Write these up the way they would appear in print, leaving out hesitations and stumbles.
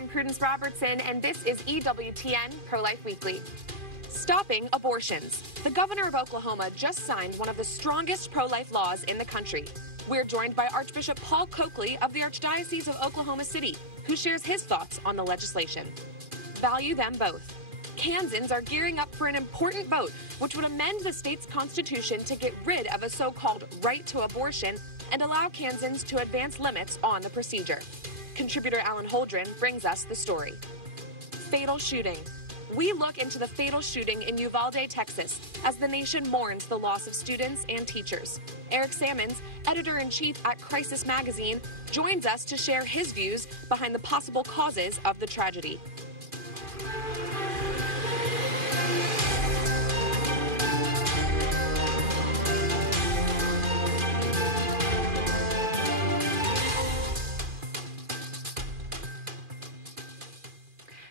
I'm Prudence Robertson, and this is EWTN Pro-Life Weekly. Stopping abortions. The governor of Oklahoma just signed one of the strongest pro-life laws in the country. We're joined by Archbishop Paul Coakley of the Archdiocese of Oklahoma City, who shares his thoughts on the legislation. Value them both. Kansans are gearing up for an important vote, which would amend the state's constitution to get rid of a so-called right to abortion and allow Kansans to advance limits on the procedure. Contributor Alan Holdren brings us the story. Fatal shooting. We look into the fatal shooting in Uvalde, Texas, as the nation mourns the loss of students and teachers. Eric Sammons, editor-in-chief at Crisis Magazine, joins us to share his views behind the possible causes of the tragedy.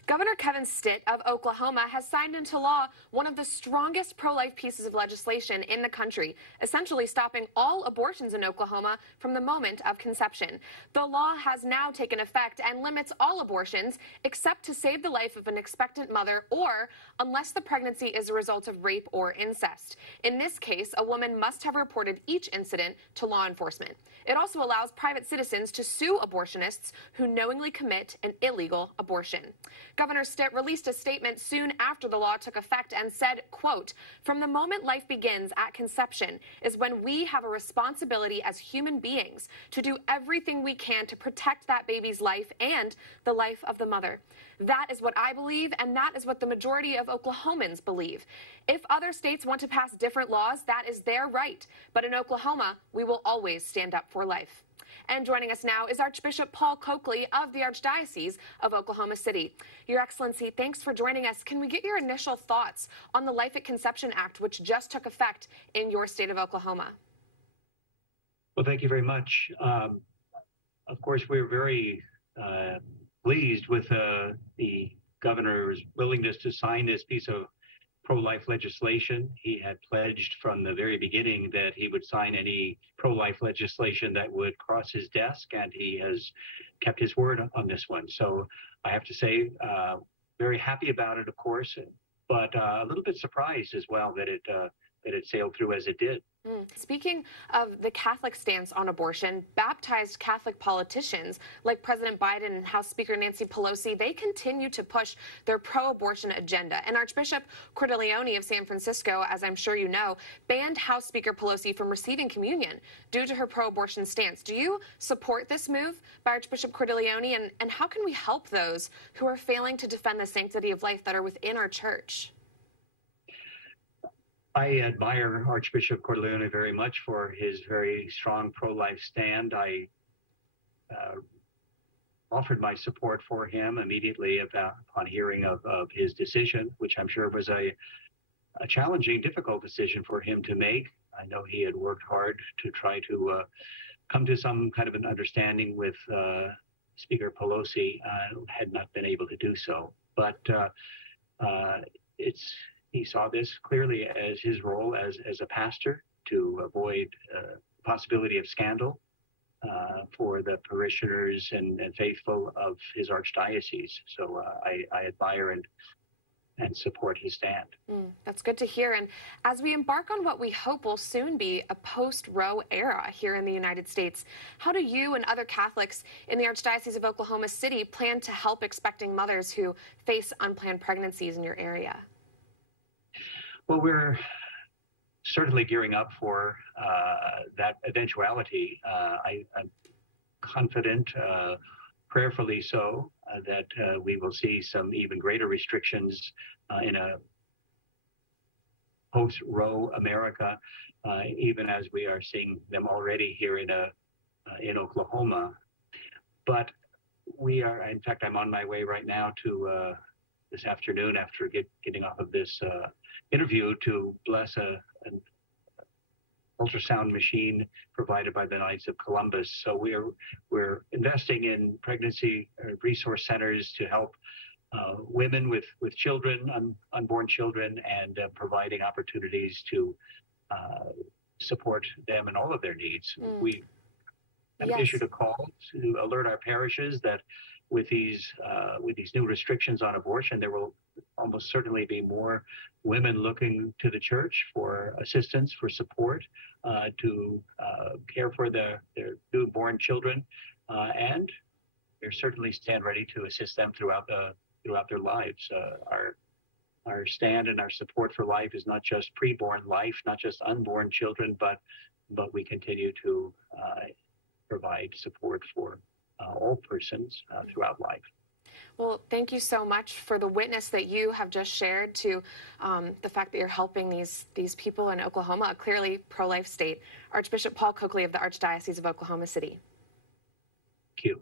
Governor Kevin Stitt of Oklahoma has signed into law one of the strongest pro-life pieces of legislation in the country, essentially stopping all abortions in Oklahoma from the moment of conception. The law has now taken effect and limits all abortions except to save the life of an expectant mother or unless the pregnancy is a result of rape or incest. In this case, a woman must have reported each incident to law enforcement. It also allows private citizens to sue abortionists who knowingly commit an illegal abortion. Governor Stitt released a statement soon after the law took effect and said, quote, "From the moment life begins at conception is when we have a responsibility as human beings to do everything we can to protect that baby's life and the life of the mother. That is what I believe, and that is what the majority of Oklahomans believe. If other states want to pass different laws, that is their right. But in Oklahoma, we will always stand up for life." And joining us now is Archbishop Paul Coakley of the Archdiocese of Oklahoma City. Your Excellency, thanks for joining us. Can we get your initial thoughts on the Life at Conception Act, which just took effect in your state of Oklahoma? Well, thank you very much. Of course, we're very pleased with the governor's willingness to sign this piece of pro-life legislation. He had pledged from the very beginning that he would sign any pro-life legislation that would cross his desk, and he has kept his word on this one. So I have to say, very happy about it, of course, but a little bit surprised as well that it sailed through as it did. Speaking of the Catholic stance on abortion, baptized Catholic politicians like President Biden and House Speaker Nancy Pelosi, they continue to push their pro-abortion agenda. And Archbishop Cordileone of San Francisco, as I'm sure you know, banned House Speaker Pelosi from receiving communion due to her pro-abortion stance. Do you support this move by Archbishop Cordileone, and how can we help those who are failing to defend the sanctity of life that are within our church? I admire Archbishop Cordileone very much for his very strong pro-life stand. I offered my support for him immediately upon hearing of his decision, which I'm sure was a challenging, difficult decision for him to make. I know he had worked hard to try to come to some kind of an understanding with Speaker Pelosi, had not been able to do so. But he saw this clearly as his role as a pastor to avoid possibility of scandal for the parishioners and faithful of his archdiocese. So I admire and support his stand. That's good to hear. And as we embark on what we hope will soon be a post-Roe era here in the United States, how do you and other Catholics in the Archdiocese of Oklahoma City plan to help expecting mothers who face unplanned pregnancies in your area? Well, we're certainly gearing up for that eventuality. I'm confident, prayerfully so, that we will see some even greater restrictions in a post-Roe America, even as we are seeing them already here in Oklahoma. But we are, in fact, I'm on my way right now to this afternoon after getting off of this interview to bless an ultrasound machine provided by the Knights of Columbus. So we're investing in pregnancy resource centers to help women with children, unborn children, and providing opportunities to support them in all of their needs. We have issued a call to alert our parishes that with these new restrictions on abortion, there will almost certainly be more women looking to the church for assistance, for support, to care for their newborn children, and we certainly stand ready to assist them throughout their lives. Our stand and our support for life is not just preborn life, not just unborn children, but we continue to provide support for all persons throughout life. Well, thank you so much for the witness that you have just shared to the fact that you're helping these people in Oklahoma, a clearly pro-life state. Archbishop Paul Coakley of the Archdiocese of Oklahoma City. Thank you.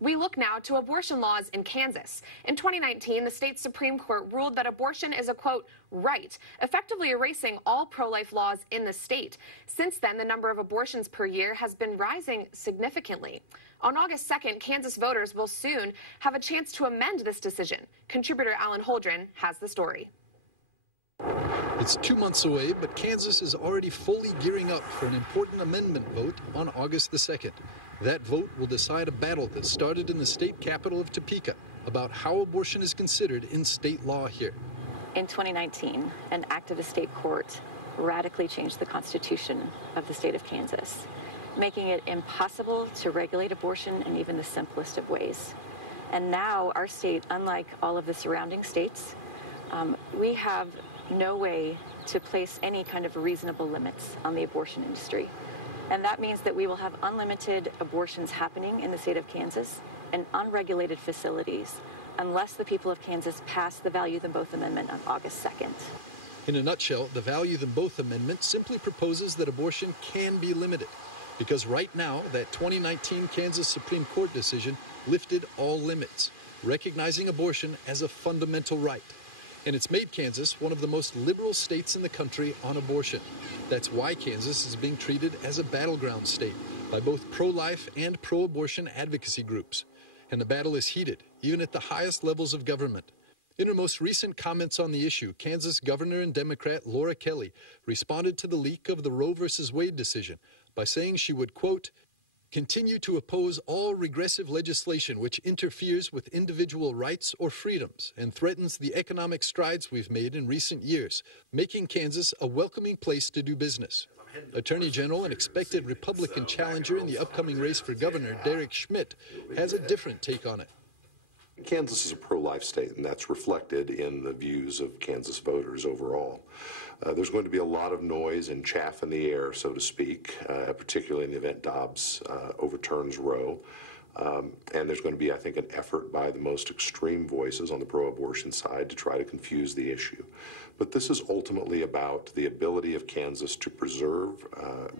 We look now to abortion laws in Kansas. In 2019, the state's Supreme Court ruled that abortion is a, quote, right, effectively erasing all pro-life laws in the state. Since then, the number of abortions per year has been rising significantly. On August 2nd, Kansas voters will soon have a chance to amend this decision. Contributor Alan Holdren has the story. It's 2 months away, but Kansas is already fully gearing up for an important amendment vote on August the 2nd. That vote will decide a battle that started in the state capital of Topeka about how abortion is considered in state law here. In 2019, an act of the state court radically changed the constitution of the state of Kansas, making it impossible to regulate abortion in even the simplest of ways. And now our state, unlike all of the surrounding states, we have no way to place any kind of reasonable limits on the abortion industry. And that means that we will have unlimited abortions happening in the state of Kansas in unregulated facilities unless the people of Kansas pass the Value Them Both Amendment on August 2nd. In a nutshell, the Value Them Both Amendment simply proposes that abortion can be limited, because right now, that 2019 Kansas Supreme Court decision lifted all limits, recognizing abortion as a fundamental right. And it's made Kansas one of the most liberal states in the country on abortion. That's why Kansas is being treated as a battleground state by both pro-life and pro-abortion advocacy groups. And the battle is heated, even at the highest levels of government. In her most recent comments on the issue, Kansas Governor and Democrat Laura Kelly responded to the leak of the Roe v. Wade decision by saying she would, quote, continue to oppose all regressive legislation which interferes with individual rights or freedoms and threatens the economic strides we've made in recent years, making Kansas a welcoming place to do business. Attorney General and expected Republican challenger in the upcoming race for governor, Derek Schmidt, has a different take on it. Kansas is a pro-life state, and that's reflected in the views of Kansas voters overall. There's going to be a lot of noise and chaff in the air, so to speak, particularly in the event Dobbs overturns Roe. And there's going to be, I think, an effort by the most extreme voices on the pro-abortion side to try to confuse the issue. But this is ultimately about the ability of Kansas to preserve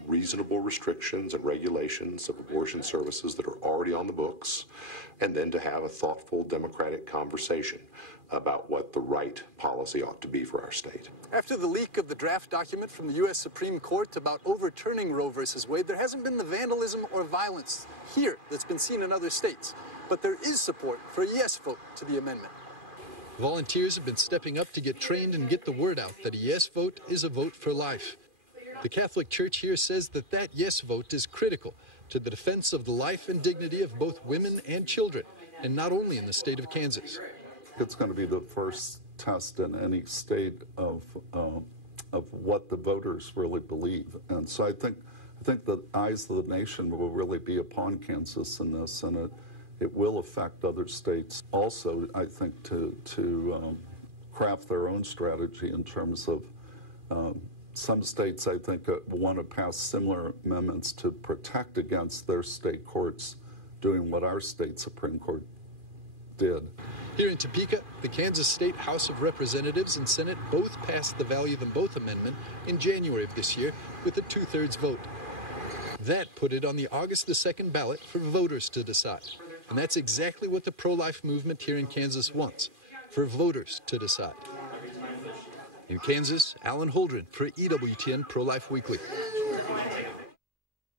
reasonable restrictions and regulations of abortion services that are already on the books, and then to have a thoughtful democratic conversation about what the right policy ought to be for our state. After the leak of the draft document from the U.S. Supreme Court about overturning Roe v. Wade, there hasn't been the vandalism or violence here that's been seen in other states. But there is support for a yes vote to the amendment. Volunteers have been stepping up to get trained and get the word out that a yes vote is a vote for life. The Catholic Church here says that that yes vote is critical to the defense of the life and dignity of both women and children, and not only in the state of Kansas. It's going to be the first test in any state of what the voters really believe, and so I think the eyes of the nation will really be upon Kansas in this, and it will affect other states also. I think to craft their own strategy in terms of some states. I think want to pass similar amendments to protect against their state courts doing what our state Supreme Court did. Here in Topeka, the Kansas State House of Representatives and Senate both passed the Value Them Both Amendment in January of this year with a 2/3 vote. That put it on the August the 2nd ballot for voters to decide. And that's exactly what the pro-life movement here in Kansas wants, for voters to decide. In Kansas, Alan Holdren for EWTN Pro-Life Weekly.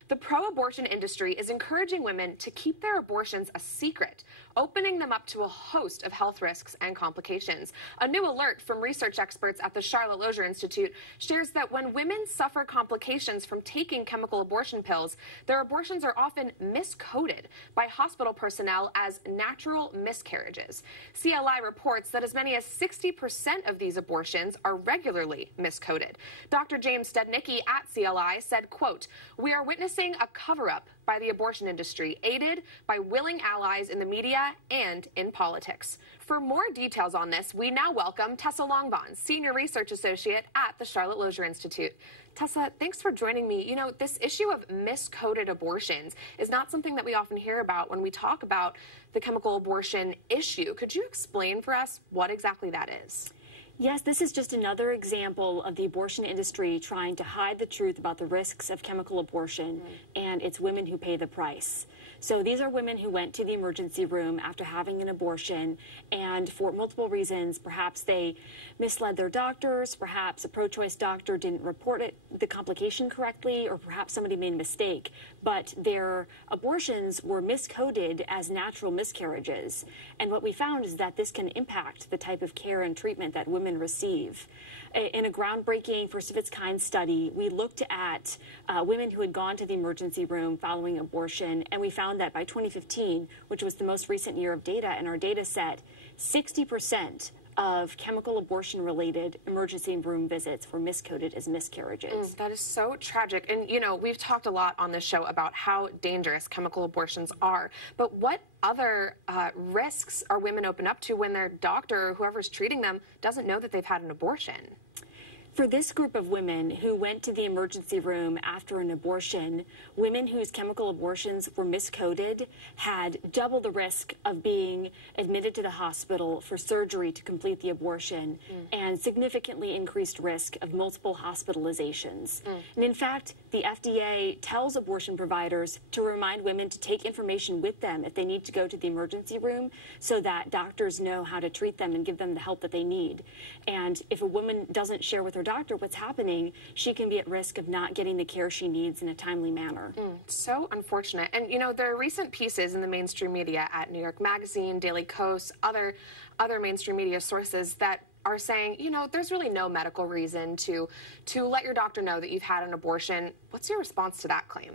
The pro-abortion industry is encouraging women to keep their abortions a secret, opening them up to a host of health risks and complications. A new alert from research experts at the Charlotte Lozier Institute shares that when women suffer complications from taking chemical abortion pills, their abortions are often miscoded by hospital personnel as natural miscarriages. CLI reports that as many as 60% of these abortions are regularly miscoded. Dr. James Stednicki at CLI said, quote, "We are witnessing a cover-up by the abortion industry, aided by willing allies in the media and in politics." For more details on this, we now welcome Tessa Longbons, Senior Research Associate at the Charlotte Lozier Institute. Tessa, thanks for joining me. You know, this issue of miscoded abortions is not something that we often hear about when we talk about the chemical abortion issue. Could you explain for us what exactly that is? Yes, this is just another example of the abortion industry trying to hide the truth about the risks of chemical abortion, and it's women who pay the price. So these are women who went to the emergency room after having an abortion, and for multiple reasons, perhaps they misled their doctors, perhaps a pro-choice doctor didn't report the complication correctly, or perhaps somebody made a mistake, but their abortions were miscoded as natural miscarriages. And what we found is that this can impact the type of care and treatment that women receive. In a groundbreaking, first of its kind study, we looked at women who had gone to the emergency room following abortion, and we found that by 2015, which was the most recent year of data in our data set, 60% of chemical abortion-related emergency room visits were miscoded as miscarriages. That is so tragic. And, you know, we've talked a lot on this show about how dangerous chemical abortions are. But what other risks are women open up to when their doctor or whoever's treating them doesn't know that they've had an abortion? For this group of women who went to the emergency room after an abortion, women whose chemical abortions were miscoded had double the risk of being admitted to the hospital for surgery to complete the abortion and significantly increased risk of multiple hospitalizations. And in fact, the FDA tells abortion providers to remind women to take information with them if they need to go to the emergency room so that doctors know how to treat them and give them the help that they need. And if a woman doesn't share with her doctor what's happening, she can be at risk of not getting the care she needs in a timely manner. So unfortunate. And, you know, there are recent pieces in the mainstream media at New York Magazine, Daily Kos, other mainstream media sources that are saying, you know, there's really no medical reason to let your doctor know that you've had an abortion. What's your response to that claim?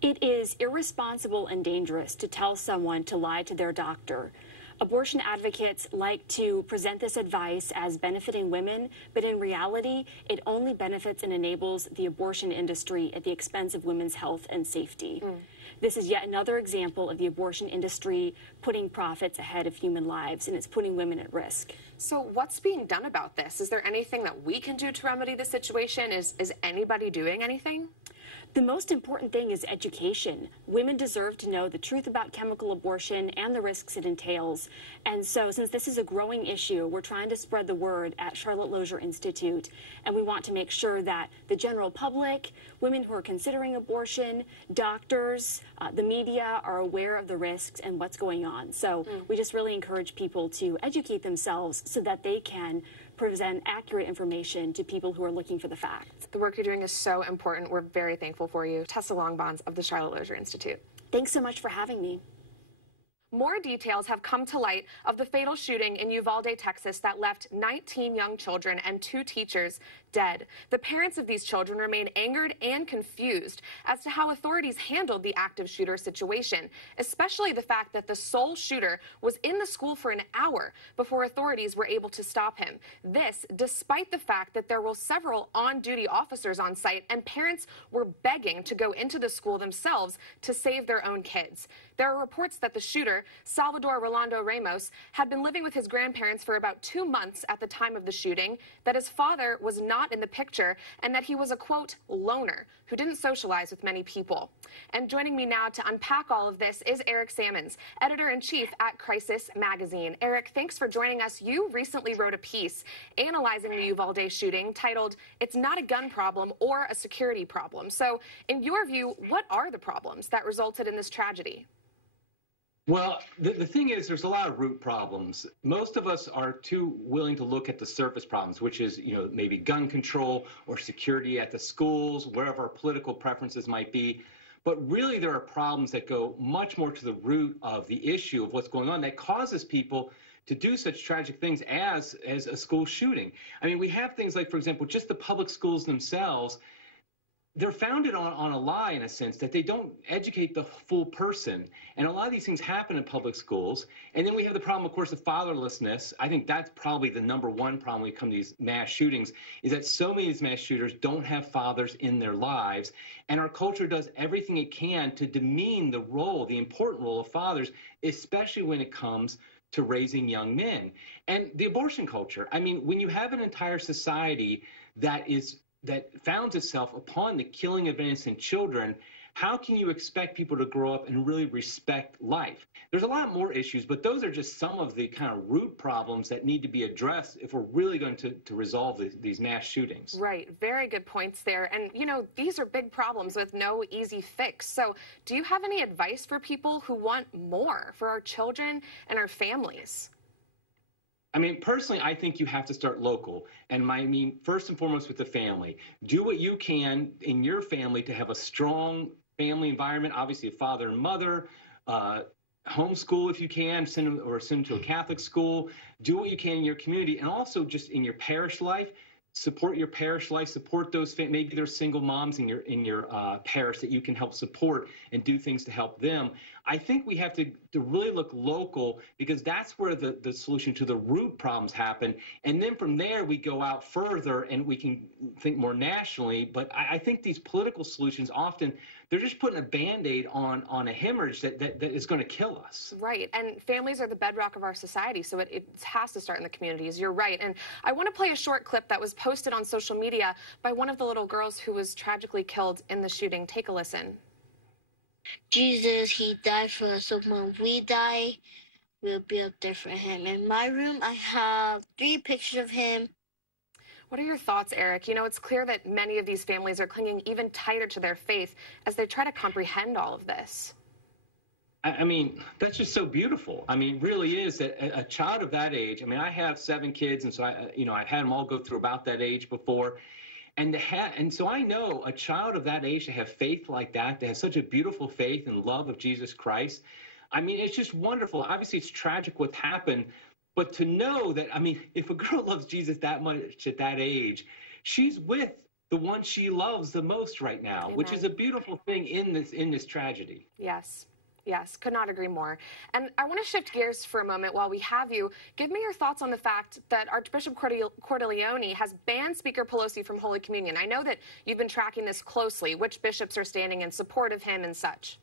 It is irresponsible and dangerous to tell someone to lie to their doctor. Abortion advocates like to present this advice as benefiting women, but in reality, it only benefits and enables the abortion industry at the expense of women's health and safety. This is yet another example of the abortion industry putting profits ahead of human lives, and it's putting women at risk. So what's being done about this? Is there anything that we can do to remedy the situation? Is anybody doing anything? The most important thing is education. Women deserve to know the truth about chemical abortion and the risks it entails. And so since this is a growing issue, we're trying to spread the word at Charlotte Lozier Institute. And we want to make sure that the general public, women who are considering abortion, doctors, the media are aware of the risks and what's going on. So we just really encourage people to educate themselves so that they can present accurate information to people who are looking for the facts. The work you're doing is so important. We're very thankful for you. Tessa Longbons of the Charlotte Lozier Institute. Thanks so much for having me. More details have come to light of the fatal shooting in Uvalde, Texas that left 19 young children and 2 teachers dead. The parents of these children remain angered and confused as to how authorities handled the active shooter situation, especially the fact that the sole shooter was in the school for an hour before authorities were able to stop him. This, despite the fact that there were several on-duty officers on site and parents were begging to go into the school themselves to save their own kids. There are reports that the shooter, Salvador Rolando Ramos, had been living with his grandparents for about 2 months at the time of the shooting, that his father was not in the picture, and that he was a, quote, loner who didn't socialize with many people. And joining me now to unpack all of this is Eric Sammons, editor-in-chief at Crisis Magazine. Eric, thanks for joining us. You recently wrote a piece analyzing the Uvalde shooting titled, "It's Not a Gun Problem or a Security Problem." So, in your view, what are the problems that resulted in this tragedy? Well, the thing is, there's a lot of root problems. Most of us are too willing to look at the surface problems, which is, maybe gun control or security at the schools, wherever our political preferences might be. But really, there are problems that go much more to the root of the issue of what's going on that causes people to do such tragic things as a school shooting. I mean, we have things like, for example, just the public schools themselves. They're founded on a lie, in a sense, that they don't educate the full person. And a lot of these things happen in public schools. And then we have the problem, of course, of fatherlessness. I think that's probably the number one problem when it comes to these mass shootings, is that so many of these mass shooters don't have fathers in their lives. And our culture does everything it can to demean the role, the important role of fathers, especially when it comes to raising young men. And the abortion culture, I mean, when you have an entire society that founds itself upon the killing of innocent children, how can you expect people to grow up and really respect life? There's a lot more issues, but those are just some of the kind of root problems that need to be addressed if we're really going to resolve these mass shootings. Right. Very good points there. And, you know, these are big problems with no easy fix. So do you have any advice for people who want more for our children and our families? I mean, personally, I think you have to start local. And I mean, first and foremost with the family. Do what you can in your family to have a strong family environment, obviously a father and mother, homeschool if you can, send them to a Catholic school. Do what you can in your community, and also just in your parish life. Support your parish life, support those, maybe there's single moms in your parish that you can help support and do things to help them. I think we have to really look local, because that's where the solution to the root problems happen. And then from there, we go out further and we can think more nationally. But I think these political solutions often, they're just putting a Band-Aid on a hemorrhage that is going to kill us. Right. And families are the bedrock of our society, so it has to start in the communities. You're right. And I want to play a short clip that was posted on social media by one of the little girls who was tragically killed in the shooting. Take a listen. Jesus, he died for us, so when we die, we'll be up there for him. In my room, I have 3 pictures of him. What are your thoughts, Eric? You know, it's clear that many of these families are clinging even tighter to their faith as they try to comprehend all of this. I mean, that's just so beautiful. I mean, really is that a child of that age. I mean, I have 7 kids, and so I've had them all go through about that age before. And so I know a child of that age to have faith like that, to have such a beautiful faith and love of Jesus Christ. I mean, it's just wonderful. Obviously, it's tragic what happened, but to know that, I mean, if a girl loves Jesus that much at that age, she's with the one she loves the most right now, Amen. Which is a beautiful thing in this tragedy. Yes. Yes, could not agree more. And I want to shift gears for a moment while we have you. Give me your thoughts on the fact that Archbishop Cordileone has banned Speaker Pelosi from Holy Communion. I know that you've been tracking this closely, which bishops are standing in support of him and such.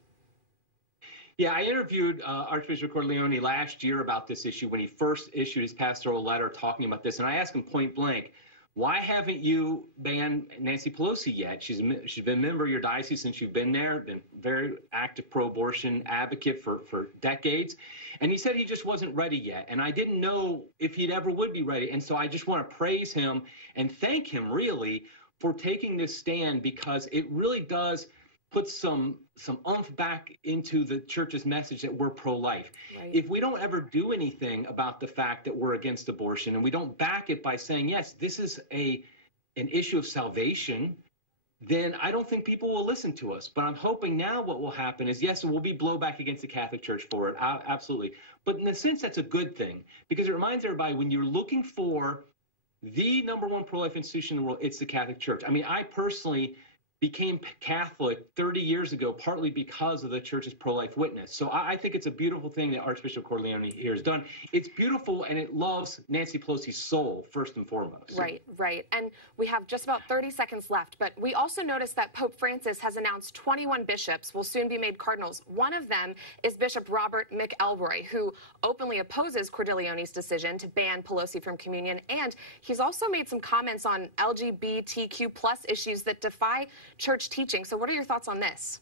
Yeah, I interviewed Archbishop Cordileone last year about this issue when he first issued his pastoral letter talking about this. And I asked him point blank, why haven't you banned Nancy Pelosi yet? She's been a member of your diocese since you've been there, been very active pro-abortion advocate for decades. And he said he just wasn't ready yet. And I didn't know if he ever would be ready. And so I just want to praise him and thank him, really, for taking this stand, because it really does put some oomph back into the church's message that we're pro-life. Right. If we don't ever do anything about the fact that we're against abortion, and we don't back it by saying, yes, this is an issue of salvation, then I don't think people will listen to us. But I'm hoping now what will happen is, yes, there will be blowback against the Catholic Church for it, absolutely. But in a sense, that's a good thing, because it reminds everybody, when you're looking for the #1 pro-life institution in the world, it's the Catholic Church. I mean, I personally became Catholic 30 years ago, partly because of the church's pro-life witness. So I think it's a beautiful thing that Archbishop Cordileone here has done. It's beautiful, and it loves Nancy Pelosi's soul, first and foremost. Right, right. And we have just about 30 seconds left, but we also noticed that Pope Francis has announced 21 bishops will soon be made cardinals. One of them is Bishop Robert McElroy, who openly opposes Cordileone's decision to ban Pelosi from communion. And he's also made some comments on LGBTQ+ issues that defy church teaching. So what are your thoughts on this?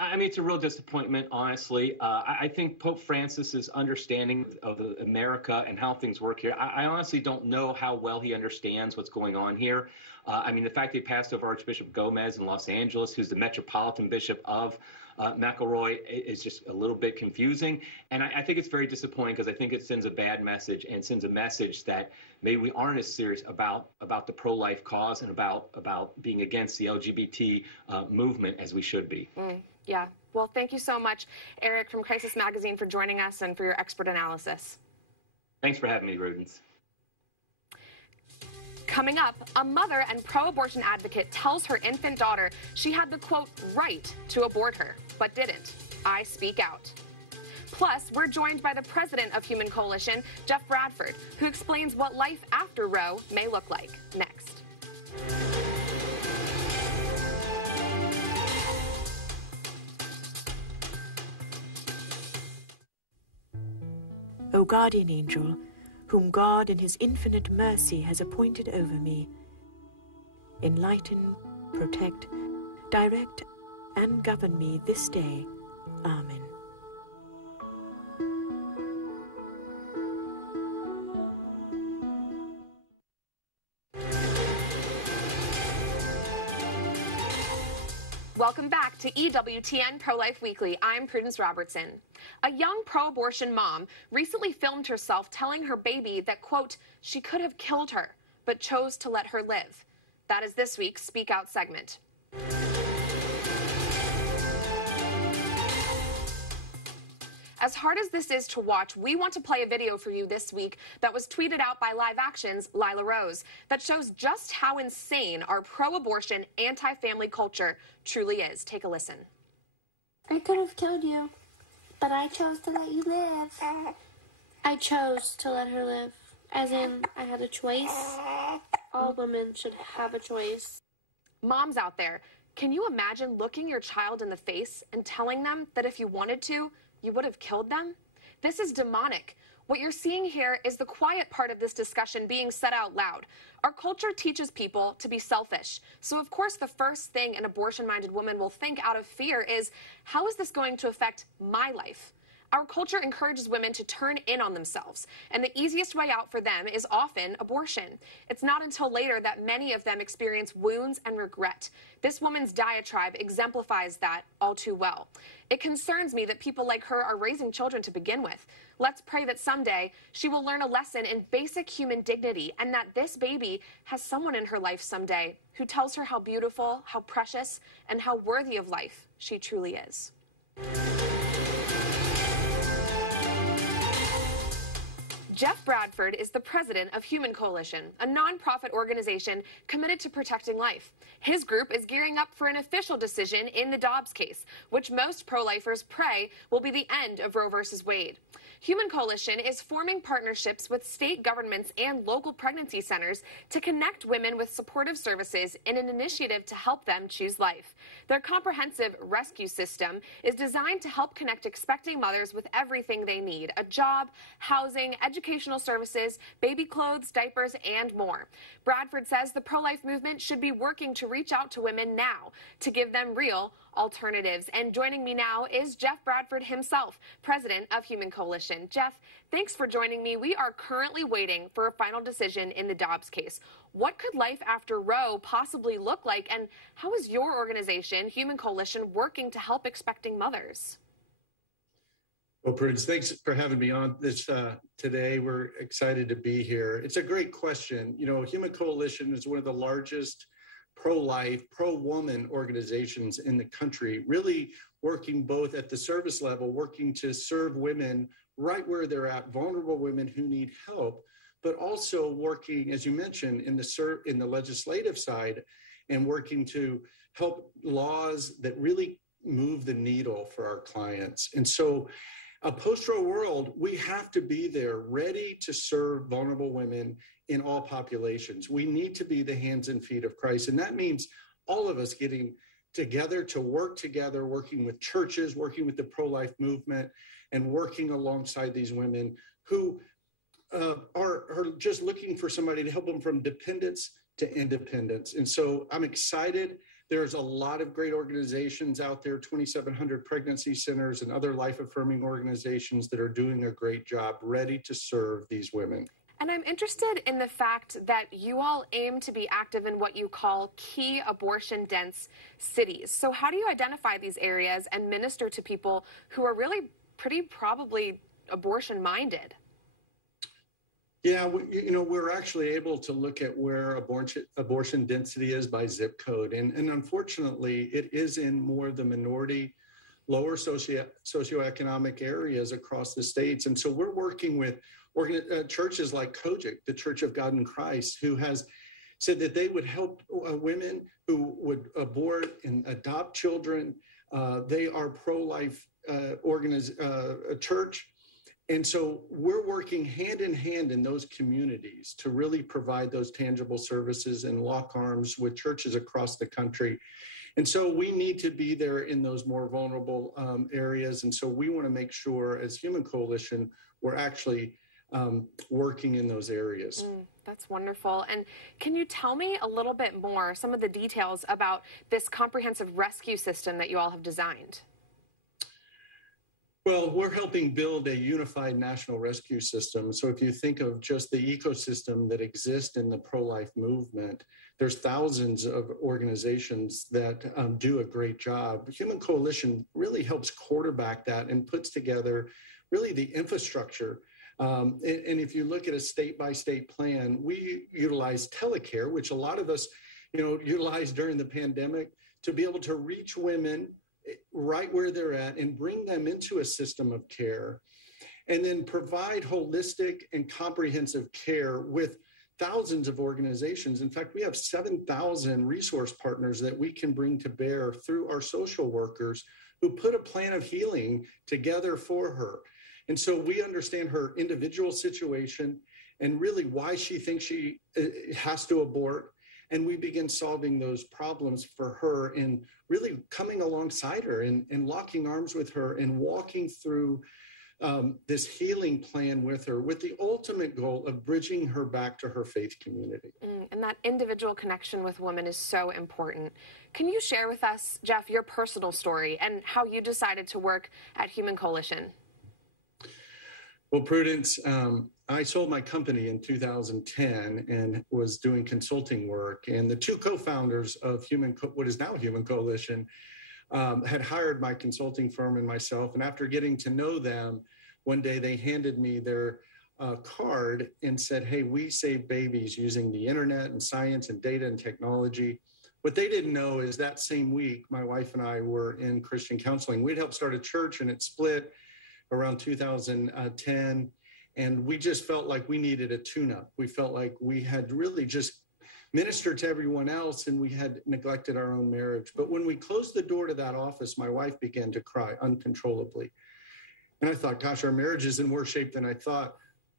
I mean, it's a real disappointment, honestly. I think Pope Francis's understanding of America and how things work here, I honestly don't know how well he understands what's going on here. I mean, the fact that he passed over Archbishop Gomez in Los Angeles, who's the Metropolitan Bishop of McElroy is just a little bit confusing. And I think it's very disappointing because I think it sends a bad message and sends a message that maybe we aren't as serious about the pro-life cause and about being against the LGBT movement as we should be. Yeah. Well, thank you so much, Eric from Crisis Magazine, for joining us and for your expert analysis. Thanks for having me, Rudens. Coming up, a mother and pro-abortion advocate tells her infant daughter she had the, quote, right to abort her, but didn't. I speak out. Plus, we're joined by the president of Human Coalition, Jeff Bradford, who explains what life after Roe may look like. Next. O guardian angel, whom God in his infinite mercy has appointed over me, enlighten, protect, direct, and govern me this day. Amen. Welcome back to EWTN Pro-Life Weekly. I'm Prudence Robertson. A young pro-abortion mom recently filmed herself telling her baby that, quote, she could have killed her, but chose to let her live. That is this week's Speak Out segment. As hard as this is to watch, we want to play a video for you this week that was tweeted out by Live Action's Lila Rose that shows just how insane our pro-abortion, anti-family culture truly is. Take a listen. I could have killed you, but I chose to let you live. I chose to let her live, as in I had a choice. All women should have a choice. Moms out there, can you imagine looking your child in the face and telling them that if you wanted to, you would have killed them? This is demonic. What you're seeing here is the quiet part of this discussion being said out loud. Our culture teaches people to be selfish. So of course the first thing an abortion-minded woman will think out of fear is, how is this going to affect my life? Our culture encourages women to turn in on themselves, and the easiest way out for them is often abortion. It's not until later that many of them experience wounds and regret. This woman's diatribe exemplifies that all too well. It concerns me that people like her are raising children to begin with. Let's pray that someday she will learn a lesson in basic human dignity, and that this baby has someone in her life someday who tells her how beautiful, how precious, and how worthy of life she truly is. Jeff Bradford is the president of Human Coalition, a nonprofit organization committed to protecting life. His group is gearing up for an official decision in the Dobbs case, which most pro-lifers pray will be the end of Roe v. Wade. Human Coalition is forming partnerships with state governments and local pregnancy centers to connect women with supportive services in an initiative to help them choose life. Their comprehensive rescue system is designed to help connect expecting mothers with everything they need: a job, housing, educational services, baby clothes, diapers, and more. Bradford says the pro-life movement should be working to reach out to women now to give them real alternatives. And joining me now is Jeff Bradford himself, president of Human Coalition. Jeff, thanks for joining me. We are currently waiting for a final decision in the Dobbs case. What could life after Roe possibly look like, and how is your organization, Human Coalition, working to help expecting mothers? Well, Prudence, thanks for having me on this today. We're excited to be here. It's a great question. You know, Human Coalition is one of the largest pro-life, pro-woman organizations in the country, really working both at the service level, working to serve women right where they're at, vulnerable women who need help, but also working, as you mentioned, in the legislative side and working to help laws that really move the needle for our clients. And so a post-Roe world, we have to be there ready to serve vulnerable women in all populations. We need to be the hands and feet of Christ. And that means all of us getting together to work together, working with churches, working with the pro-life movement, and working alongside these women who are just looking for somebody to help them from dependence to independence. And so I'm excited. There's a lot of great organizations out there, 2,700 pregnancy centers and other life-affirming organizations that are doing a great job, ready to serve these women. And I'm interested in the fact that you all aim to be active in what you call key abortion-dense cities. So how do you identify these areas and minister to people who are really pretty probably abortion-minded? Yeah, we're actually able to look at where abortion density is by zip code. And unfortunately, it is in more the minority, lower socioeconomic areas across the states. And so we're working with churches like Kojic, the Church of God in Christ, who has said that they would help women who would abort and adopt children. They are pro-life church. And so we're working hand in hand in those communities to really provide those tangible services and lock arms with churches across the country. And so we need to be there in those more vulnerable areas. And so we want to make sure as Human Coalition, we're actually working in those areas. That's wonderful. And can you tell me a little bit more, some of the details about this comprehensive rescue system that you all have designed? Well, we're helping build a unified national rescue system. So if you think of just the ecosystem that exists in the pro-life movement, there's thousands of organizations that do a great job. Human Coalition really helps quarterback that and puts together really the infrastructure. And if you look at a state-by-state plan, we utilize telecare, which a lot of us, utilized during the pandemic to be able to reach women right where they're at and bring them into a system of care, and then provide holistic and comprehensive care with thousands of organizations. In fact, we have 7,000 resource partners that we can bring to bear through our social workers who put a plan of healing together for her. And so we understand her individual situation and really why she thinks she has to abort. And we begin solving those problems for her and really coming alongside her and locking arms with her and walking through this healing plan with her, with the ultimate goal of bridging her back to her faith community. And that individual connection with women is so important. Can you share with us, Jeff, your personal story and how you decided to work at Human Coalition? Well, Prudence, I sold my company in 2010 and was doing consulting work. And the two co-founders of what is now Human Coalition had hired my consulting firm and myself. And after getting to know them, one day they handed me their card and said, hey, we save babies using the internet and science and data and technology. What they didn't know is that same week, my wife and I were in Christian counseling. We'd helped start a church and it split around 2010. And we just felt like we needed a tune-up. We felt like we had really just ministered to everyone else and we had neglected our own marriage. But when we closed the door to that office, my wife began to cry uncontrollably. And I thought, gosh, our marriage is in worse shape than I thought,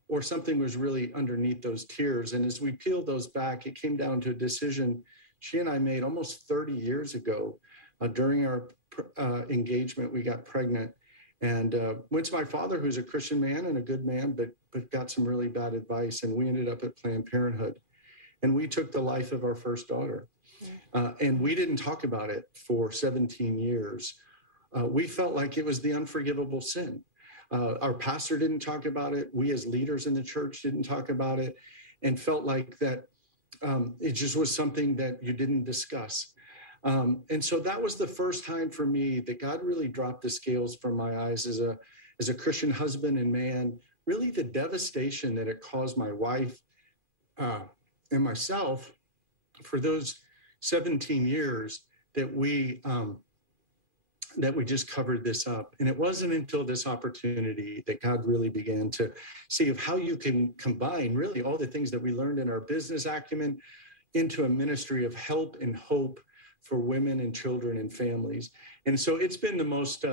or something was really underneath those tears. And as we peeled those back, it came down to a decision she and I made almost 30 years ago. During our engagement, we got pregnant. And went to my father, who's a Christian man and a good man, but got some really bad advice. And we ended up at Planned Parenthood. And we took the life of our first daughter. And we didn't talk about it for 17 years. We felt like it was the unforgivable sin. Our pastor didn't talk about it. We as leaders in the church didn't talk about it, and felt like that it just was something that you didn't discuss. And so that was the first time for me that God really dropped the scales from my eyes as a Christian husband and man, really the devastation that it caused my wife and myself for those 17 years that we just covered this up. And it wasn't until this opportunity that God really began to see of how you can combine really all the things that we learned in our business acumen into a ministry of help and hope for women and children and families. And so it's been the most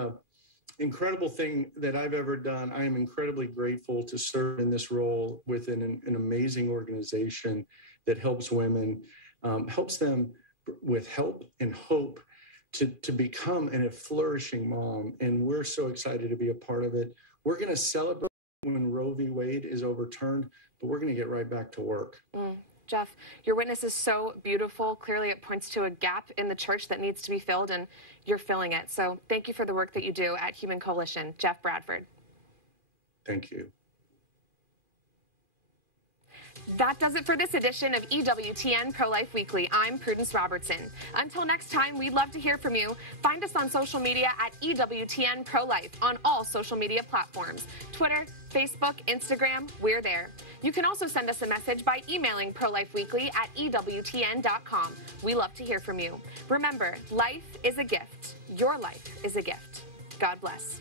incredible thing that I've ever done. I am incredibly grateful to serve in this role within an amazing organization that helps women, helps them with help and hope to become a flourishing mom. And we're so excited to be a part of it. We're going to celebrate when Roe v. Wade is overturned, but we're going to get right back to work. Jeff, your witness is so beautiful. Clearly, it points to a gap in the church that needs to be filled, and you're filling it. So thank you for the work that you do at Human Coalition. Jeff Bradford. Thank you. That does it for this edition of EWTN Pro-Life Weekly. I'm Prudence Robertson. Until next time, we'd love to hear from you. Find us on social media at EWTN Pro-Life on all social media platforms. Twitter, Facebook, Instagram, we're there. You can also send us a message by emailing prolifeweekly at EWTN.com. We love to hear from you. Remember, life is a gift. Your life is a gift. God bless.